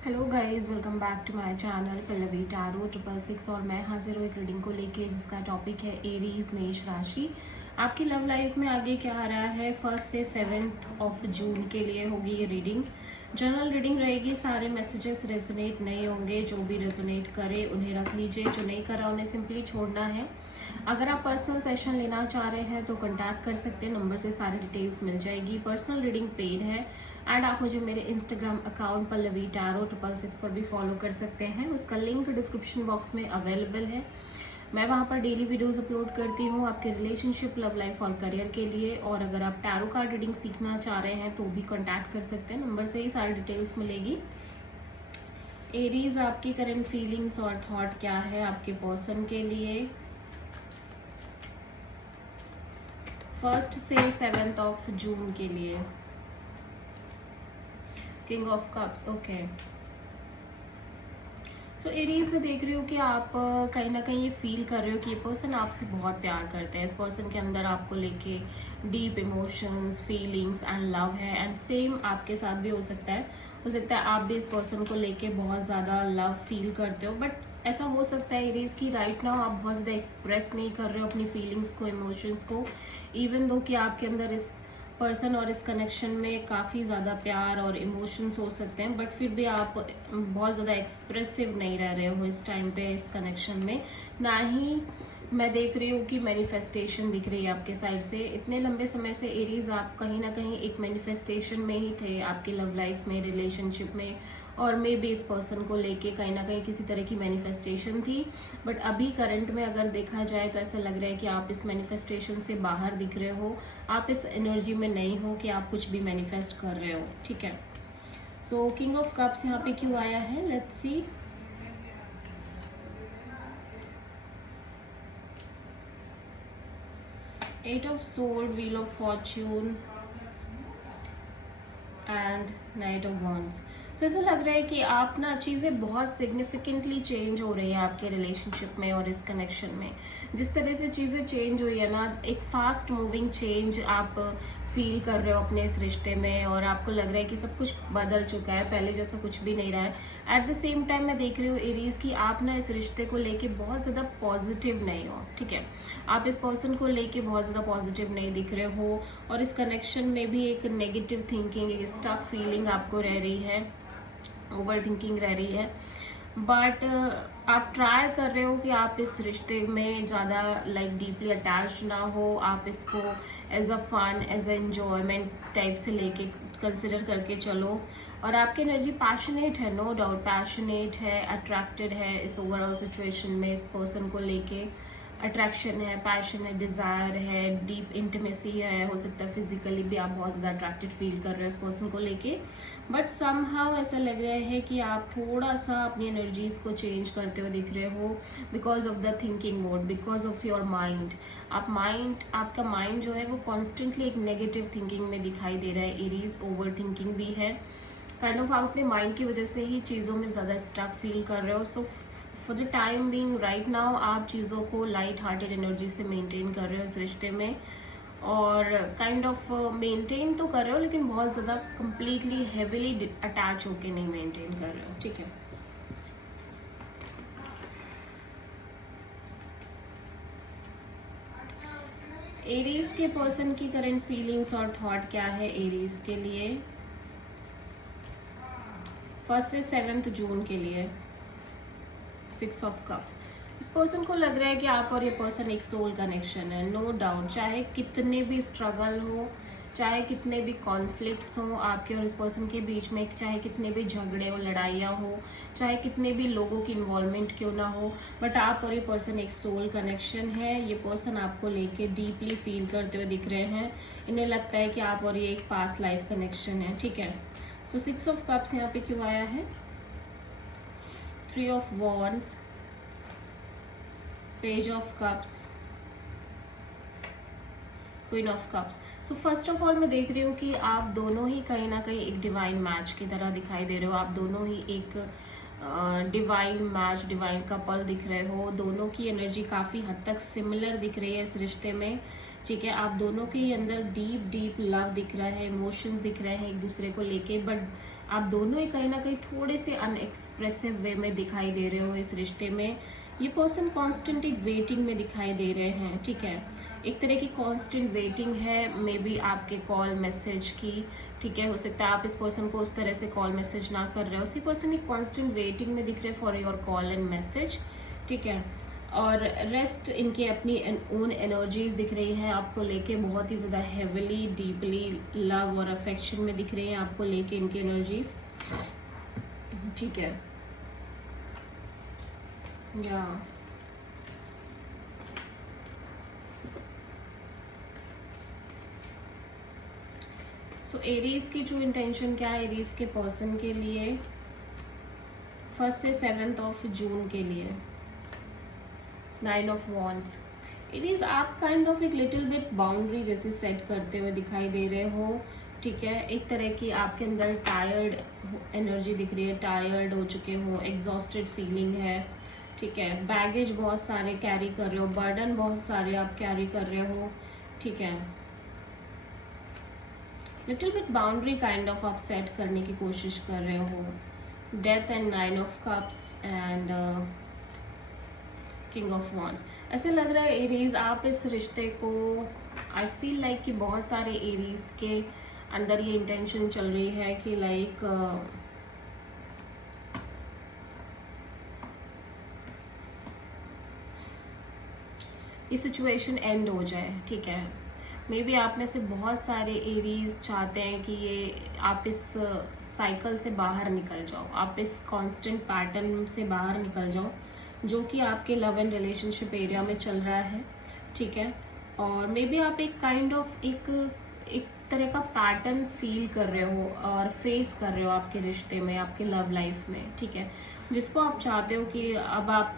Hello guys, welcome back to my channel Pallavi tarot 666 और मैं हाजिर हूँ एक रीडिंग को लेके जिसका टॉपिक है एरीज मेष राशि। आपकी लव लाइफ में आगे क्या आ रहा है 1 से 7 ऑफ जून के लिए होगी ये रीडिंग। जनरल रीडिंग रहेगी, सारे मैसेजेस रेजोनेट नहीं होंगे। जो भी रेजोनेट करे उन्हें रख लीजिए, जो नहीं करा उन्हें सिंपली छोड़ना है। अगर आप पर्सनल सेशन लेना चाह रहे हैं तो कांटेक्ट कर सकते हैं, नंबर से सारी डिटेल्स मिल जाएगी। पर्सनल रीडिंग पेड है एंड आप मुझे मेरे इंस्टाग्राम अकाउंट पल्लवी टैरो 666 पर भी फॉलो कर सकते हैं। उसका लिंक डिस्क्रिप्शन बॉक्स में अवेलेबल है। मैं वहाँ पर डेली वीडियोस अपलोड करती हूँ आपके रिलेशनशिप, लव लाइफ और करियर के लिए। और अगर आप टैरो कार्ड रीडिंग सीखना चाह रहे हैं तो भी कांटेक्ट कर सकते हैं, नंबर से ही सारी डिटेल्स मिलेगी। एरीज, आपकी करंट फीलिंग्स और थॉट क्या है आपके पर्सन के लिए 1 से 7 ऑफ जून के लिए। King of cups, okay. So Aries में देख रही हूँ कि आप कहीं ना कहीं ये फील कर रहे हो कि ये पर्सन आपसे बहुत प्यार करते हैं। इस पर्सन के अंदर आपको लेके deep emotions, feelings and love है। एंड सेम आपके साथ भी हो सकता है आप भी इस पर्सन को लेके बहुत ज़्यादा लव फील करते हो। बट ऐसा हो सकता है एरीज की राइट नाउ आप बहुत ज़्यादा एक्सप्रेस नहीं कर रहे हो अपनी फीलिंग्स को, इमोशंस को। इवन दो कि आपके अंदर इस पर्सन और इस कनेक्शन में काफ़ी ज़्यादा प्यार और इमोशंस हो सकते हैं, बट फिर भी आप बहुत ज़्यादा एक्सप्रेसिव नहीं रह रहे हो इस टाइम पे इस कनेक्शन में। ना ही मैं देख रही हूँ कि मैनिफेस्टेशन दिख रही है आपके साइड से। इतने लंबे समय से एरीज आप कहीं ना कहीं एक मैनिफेस्टेशन में ही थे आपकी लव लाइफ में, रिलेशनशिप में, और मे भी इस पर्सन को लेके कहीं ना कहीं किसी तरह की मैनिफेस्टेशन थी। बट अभी करंट में अगर देखा जाए तो ऐसा लग रहा है कि आप इस मैनिफेस्टेशन से बाहर दिख रहे हो, आप इस एनर्जी में नहीं हो कि आप कुछ भी मैनिफेस्ट कर रहे हो। ठीक है, सो किंग ऑफ कप्स यहाँ पे क्यों आया है, let's see. Eight of sword, wheel of fortune and knight of wands. तो ऐसा लग रहा है कि आप ना चीज़ें बहुत सिग्निफिकेंटली चेंज हो रही है आपके रिलेशनशिप में और इस कनेक्शन में। जिस तरह से चीज़ें चेंज हुई है ना, एक फास्ट मूविंग चेंज आप फील कर रहे हो अपने इस रिश्ते में, और आपको लग रहा है कि सब कुछ बदल चुका है, पहले जैसा कुछ भी नहीं रहा है। एट द सेम टाइम मैं देख रही हूँ एरीज की आप ना इस रिश्ते को लेके बहुत ज़्यादा पॉजिटिव नहीं हो। ठीक है, आप इस पर्सन को लेके बहुत ज़्यादा पॉजिटिव नहीं दिख रहे हो, और इस कनेक्शन में भी एक नेगेटिव थिंकिंग, एक स्टक फीलिंग आपको रह रही है, ओवर थिंकिंग रह रही है। बट आप ट्राई कर रहे हो कि आप इस रिश्ते में ज़्यादा लाइक डीपली अटैच्ड ना हो, आप इसको as a fun, as a enjoyment type से लेके कंसिडर करके चलो। और आपकी एनर्जी पैशनेट है, नो डाउट पैशनेट है, अट्रैक्टेड है इस ओवरऑल सिचुएशन में। इस पर्सन को लेके अट्रैक्शन है, पैशन है, डिज़ायर है, डीप इंटीमेसी है। हो सकता है फिजिकली भी आप बहुत ज़्यादा अट्रैक्टेड फील कर रहे हो इस पर्सन को लेके। बट समहाउ ऐसा लग रहा है कि आप थोड़ा सा अपनी एनर्जीज को चेंज करते हुए दिख रहे हो because of the thinking mode, because of your mind. आपका माइंड जो है वो कॉन्स्टेंटली एक नेगेटिव थिंकिंग में दिखाई दे रहा है एरीज। ओवर थिंकिंग भी है, काइंड ऑफ आप अपने माइंड की वजह से ही चीज़ों में ज़्यादा स्टक फील कर रहे हो। So for the time being right now आप चीज़ों को लाइट हार्टेड एनर्जी से मेंटेन कर रहे हो इस रिश्ते में, और काइंड ऑफ मेंटेन तो कर रहे हो लेकिन बहुत ज़्यादा कंप्लीटली हेविली अटैच होके नहीं मेंटेन कर रहे हो। ठीक है, एरीज के पर्सन की करंट फीलिंग्स और थॉट क्या है एरीज के लिए 1 से 7 जून के लिए। 6 ऑफ कप्स, इस पर्सन को लग रहा है कि आप और ये पर्सन एक सोल कनेक्शन है, नो डाउट। चाहे कितने भी स्ट्रगल हो, चाहे कितने भी कॉन्फ्लिक्ट्स हो आपके और इस पर्सन के बीच में, चाहे कितने भी झगड़े हो, लड़ाइयाँ हो, चाहे कितने भी लोगों की इन्वॉल्वमेंट क्यों ना हो, बट आप और ये पर्सन एक सोल कनेक्शन है। ये पर्सन आपको लेके डीपली फील करते हुए दिख रहे हैं। इन्हें लगता है कि आप और ये एक पास्ट लाइफ कनेक्शन है। ठीक है, सो 6 ऑफ कप्स यहाँ पे क्यों आया है, 3 of wands, page of cups, queen of cups. So first of all मैं देख रही हूँ कि आप दोनों ही कहीं ना कहीं एक डिवाइन मैच की तरह दिखाई दे रहे हो। आप दोनों ही एक डिवाइन मैच, डिवाइन कपल दिख रहे हो। दोनों की एनर्जी काफ़ी हद तक सिमिलर दिख रही है इस रिश्ते में। ठीक है, आप दोनों के अंदर डीप डीप लव दिख रहा है, इमोशंस दिख रहे हैं एक दूसरे को लेके, बट आप दोनों ही कहीं ना कहीं थोड़े से अनएक्सप्रेसिव वे में दिखाई दे रहे हो इस रिश्ते में। ये पर्सन कॉन्स्टेंट एक वेटिंग में दिखाई दे रहे हैं, ठीक है। एक तरह की कॉन्स्टेंट वेटिंग है मे बी आपके कॉल मैसेज की, ठीक है। हो सकता है आप इस पर्सन को उस तरह से कॉल मैसेज ना कर रहे हो, उसी पर्सन एक कॉन्स्टेंट वेटिंग में दिख रहे for your call and message, ठीक है। और रेस्ट इनके अपनी ओन एनर्जीज दिख रही हैं आपको लेके, बहुत ही ज़्यादा हेविली डीपली लव और अफेक्शन में दिख रही हैं आपको लेके इनकी एनर्जीज, ठीक है। या सो एरीज की ट्रू इंटेंशन क्या है एरीज के पर्सन के लिए 1 से 7 जून के लिए। 9 ऑफ वॉन्ड्स। एरीज आप काइंड ऑफ एक लिटिल बिट बाउंड्री जैसे सेट करते हुए दिखाई दे रहे हो, ठीक है। एक तरह की आपके अंदर टायर्ड एनर्जी दिख रही है, टायर्ड हो चुके हो, एग्जॉस्टेड फीलिंग है, ठीक है। बैगेज बहुत सारे कैरी कर रहे हो, बर्डन बहुत सारे आप कैरी कर रहे हो, ठीक है। Little bit boundary kind of आप सेट करने की कोशिश कर रहे हो। Death and 9 of cups and king of wands. ऐसे लग रहा है एरीज आप इस रिश्ते को, आई फील लाइक कि बहुत सारे एरीज के अंदर ये इंटेंशन चल रही है कि लाइक ये सिचुएशन एंड हो जाए, ठीक है। मे बी आप में से बहुत सारे एरीज चाहते हैं कि ये आप इस साइकिल से बाहर निकल जाओ, आप इस कांस्टेंट पैटर्न से बाहर निकल जाओ जो कि आपके लव एंड रिलेशनशिप एरिया में चल रहा है, ठीक है। और मे बी आप एक काइंड ऑफ एक तरह का पैटर्न फील कर रहे हो और फेस कर रहे हो आपके रिश्ते में, आपके लव लाइफ में, ठीक है। जिसको आप चाहते हो कि अब आप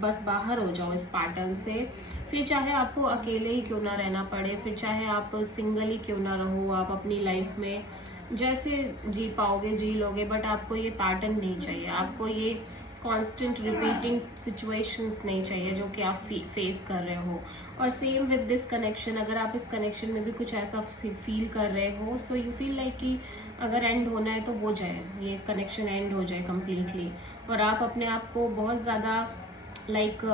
बस बाहर हो जाओ इस पैटर्न से, फिर चाहे आपको अकेले ही क्यों ना रहना पड़े, फिर चाहे आप सिंगल ही क्यों ना रहो, आप अपनी लाइफ में जैसे जी पाओगे जी लोगे, बट आपको ये पैटर्न नहीं चाहिए, आपको ये कांस्टेंट रिपीटिंग सिचुएशंस नहीं चाहिए जो कि आप फेस कर रहे हो। और सेम विद दिस कनेक्शन, अगर आप इस कनेक्शन में भी कुछ ऐसा फील कर रहे हो, सो यू फील लाइक कि अगर एंड होना है तो हो जाए, ये कनेक्शन एंड हो जाए कम्प्लीटली, और आप अपने आप को बहुत ज़्यादा लाइक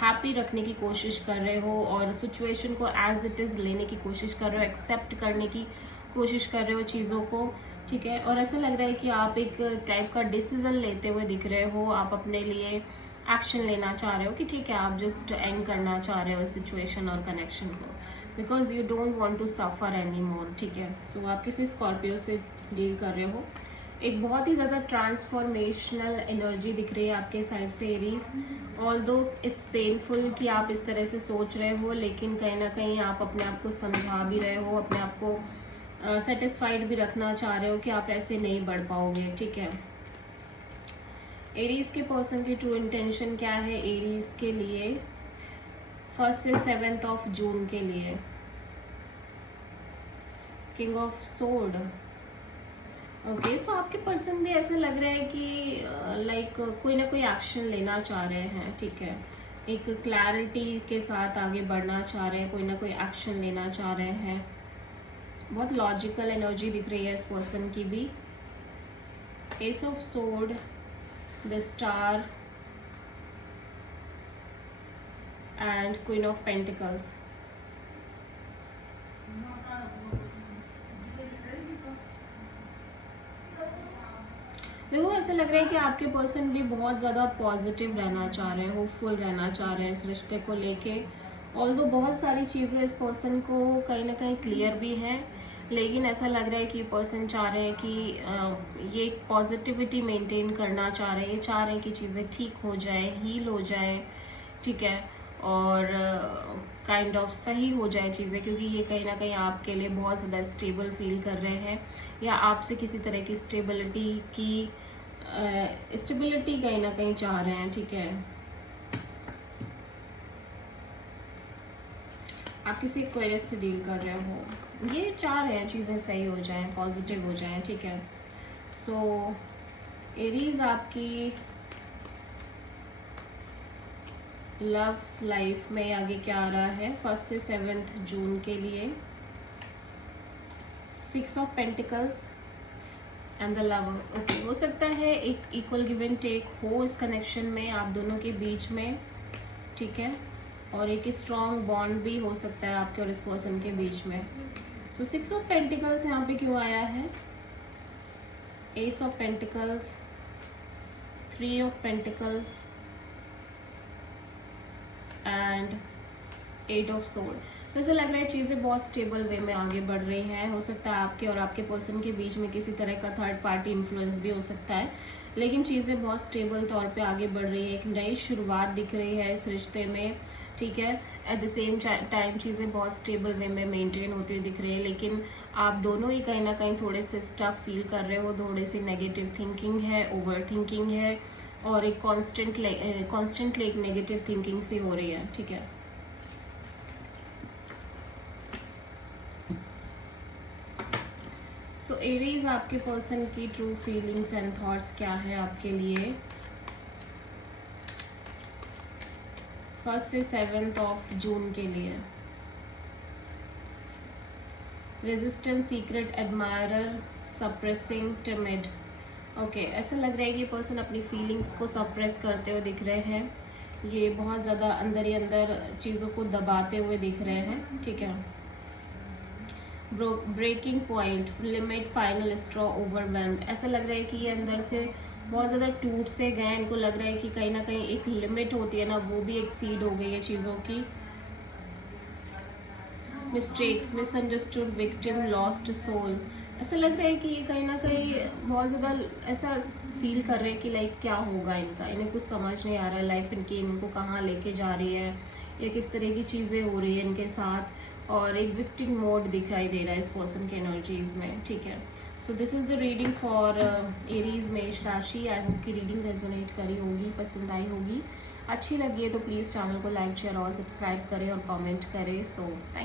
हैप्पी रखने की कोशिश कर रहे हो और सिचुएशन को एज इट इज़ लेने की कोशिश कर रहे हो, एक्सेप्ट करने की कोशिश कर रहे हो चीज़ों को, ठीक है। और ऐसा लग रहा है कि आप एक टाइप का डिसीजन लेते हुए दिख रहे हो, आप अपने लिए एक्शन लेना चाह रहे हो कि ठीक है आप जस्ट एंड करना चाह रहे हो सिचुएशन और कनेक्शन को, because you don't want to suffer any more, ठीक है। सो आप किसी स्कॉर्पियो से डील कर रहे हो। एक बहुत ही ज़्यादा ट्रांसफॉर्मेशनल एनर्जी दिख रही है आपके साइड से एरीज। ऑल्दो इट्स पेनफुल कि आप इस तरह से सोच रहे हो, लेकिन कहीं ना कहीं आप अपने आप को समझा भी रहे हो, अपने आप को सेटिस्फाइड भी रखना चाह रहे हो कि आप ऐसे नहीं बढ़ पाओगे, ठीक है। एरीज के पर्सन की ट्रू इंटेंशन क्या है एरीज के लिए 1 से 7 जून के लिए। King of sword. ओके, सो आपके पर्सन भी ऐसा लग रहा है कि लाइक कोई ना कोई एक्शन लेना चाह रहे हैं, ठीक है। एक क्लैरिटी के साथ आगे बढ़ना चाह रहे हैं, कोई ना कोई एक्शन लेना चाह रहे हैं। बहुत लॉजिकल एनर्जी दिख रही है इस पर्सन की भी। S of sword, the star and queen of pentacles. देखो ऐसा लग रहा है कि आपके पर्सन भी बहुत ज़्यादा पॉजिटिव रहना चाह रहे हैं, होपफुल रहना चाह रहे हैं इस रिश्ते को लेके। ऑल्दो बहुत सारी चीज़ें इस पर्सन को कहीं ना कहीं क्लियर भी हैं, लेकिन ऐसा लग रहा है कि पर्सन चाह रहे हैं कि ये पॉजिटिविटी मेंटेन करना चाह रहे हैं, चाह रहे हैं कि चीज़ें ठीक हो जाए, हील हो जाए, ठीक है, और काइंड ऑफ सही हो जाए चीज़ें, क्योंकि ये कहीं ना कहीं आपके लिए बहुत ज़्यादा स्टेबल फील कर रहे हैं, या आपसे किसी तरह की स्टेबिलिटी कहीं ना कहीं चाह रहे हैं, ठीक है। आप किसी क्वेरी से डील कर रहे हो, ये चाह रहे हैं चीज़ें सही हो जाएं, पॉजिटिव हो जाएं, ठीक है। सो एरीज आपकी लव लाइफ में आगे क्या आ रहा है 1 से 7 जून के लिए। 6 of pentacles, and the lovers. Okay, हो सकता है एक इक्वल गिव एंड टेक हो इस कनेक्शन में आप दोनों के बीच में, ठीक है, और एक स्ट्रॉन्ग बॉन्ड भी हो सकता है आपके और इस पर्सन के बीच में। सो 6 ऑफ पेंटिकल्स यहाँ पे क्यों आया है, S of pentacles, 3 of pentacles and 8 of sword. तो ऐसा लग रहा है चीज़ें बहुत स्टेबल वे में आगे बढ़ रही हैं। हो सकता है आपके और आपके पर्सन के बीच में किसी तरह का थर्ड पार्टी इन्फ्लुएंस भी हो सकता है, लेकिन चीज़ें बहुत स्टेबल तौर पे आगे बढ़ रही है। एक नई शुरुआत दिख रही है इस रिश्ते में, ठीक है। एट द सेम टाइम चीज़ें बहुत स्टेबल वे में मेंटेन होती हुई दिख रही है, लेकिन आप दोनों ही कहीं ना कहीं थोड़े से स्टक फील कर रहे हो, थोड़ी सी नेगेटिव थिंकिंग है, ओवर थिंकिंग है, और एक कॉन्स्टेंटली एक नेगेटिव थिंकिंग सी हो रही है, ठीक है। सो एरीज, आपके पर्सन की ट्रू फीलिंग्स एंड थॉट्स क्या है आपके लिए 1 से 7 ऑफ जून के लिए। Resistant, secret admirer, suppressing, timid. Okay, ऐसा लग रहा है कि ये पर्सन अपनी फीलिंग्स को सप्रेस करते हुए दिख रहे हैं, ये बहुत ज़्यादा अंदर ही अंदर चीज़ों को दबाते हुए दिख रहे हैं, ठीक है। Breaking point, limit, final straw, overwhelmed. ऐसा लग रहा है कि ये अंदर से बहुत ज़्यादा टूट से गए, इनको लग रहा है कि कहीं ना कहीं एक लिमिट होती है ना, वो भी एक्सीड हो गई है चीज़ों की। Mistakes, misunderstood, victim, lost soul. ऐसा लग रहा है कि ये कहीं ना कहीं बहुत ज़्यादा ऐसा फील कर रहे हैं कि लाइक क्या होगा इनका, इन्हें कुछ समझ नहीं आ रहा है लाइफ इनकी इनको कहाँ लेके जा रही है, या किस तरह की चीज़ें हो रही है इनके साथ, और एक विक्टिम मोड दिखाई दे रहा है इस पर्सन के एनर्जीज में, ठीक है। So this is the reading for Aries मेष राशि। आई होप कि रीडिंग रेजोनेट करी होगी, पसंद आई होगी। अच्छी लगी है तो प्लीज़ चैनल को लाइक, शेयर और सब्सक्राइब करें और कमेंट करें। So thank